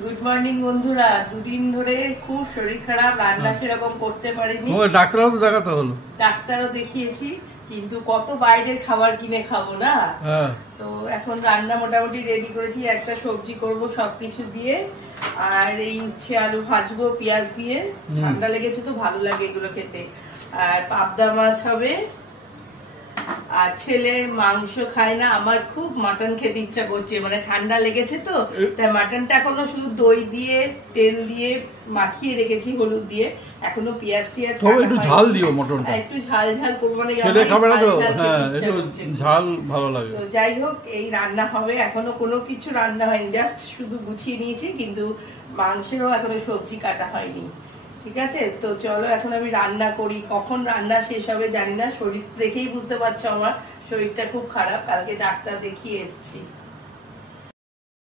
Good morning বন্ধুরা। দুদিন ধরে খুব শরীর খারাপ, রান্না সেরকম করতে পারিনি। ডাক্তারও তো দেখাতে হলো। ডাক্তারও দেখিয়েছি, কিন্তু কত বাইরের খাবার কিনে খাবো না। তো এখন রান্না মোটামুটি রেডি করেছি, একটা সবজি করব সবকিছু দিয়ে, আর এই উচ্ছে আলু ভাজবো পেঁয়াজ দিয়ে। ঠান্ডা লেগেছে তো ভালো লাগে এগুলো খেতে। আর পাবদা মাছ হবে। আর ছেলে মাংস খায় না, আমার খুব মাটন খেতে ইচ্ছা করছে, মানে ঠান্ডা লেগেছে তো, তাই মাটনটা এখনো শুধু দই দিয়ে তেল দিয়ে মাখিয়ে রেখেছি হলুদ দিয়ে, এখনো পেঁয়াজ টিয়াজ একটু ঝাল দিও মটনটা, একটু ঝাল ঝাল করবো, মানে ছেলে খাবে না তো, হ্যাঁ একটু ঝাল ভালো লাগে। তো যাই হোক, এই রান্না হবে। এখনো কোনো কিছু রান্না হয়নি, জাস্ট শুধু গুছিয়ে নিয়েছি, কিন্তু মাংসেরও এখনো সবজি কাটা হয়নি। ঠিক আছে, তো চলো এখন আমি রান্না করি। কখন রান্না শেষ হবে জানি না, শরীর দেখেই বুঝতে পারছো আমার শরীরটা খুব খারাপ, কালকে ডাক্তার দেখিয়ে এসেছি।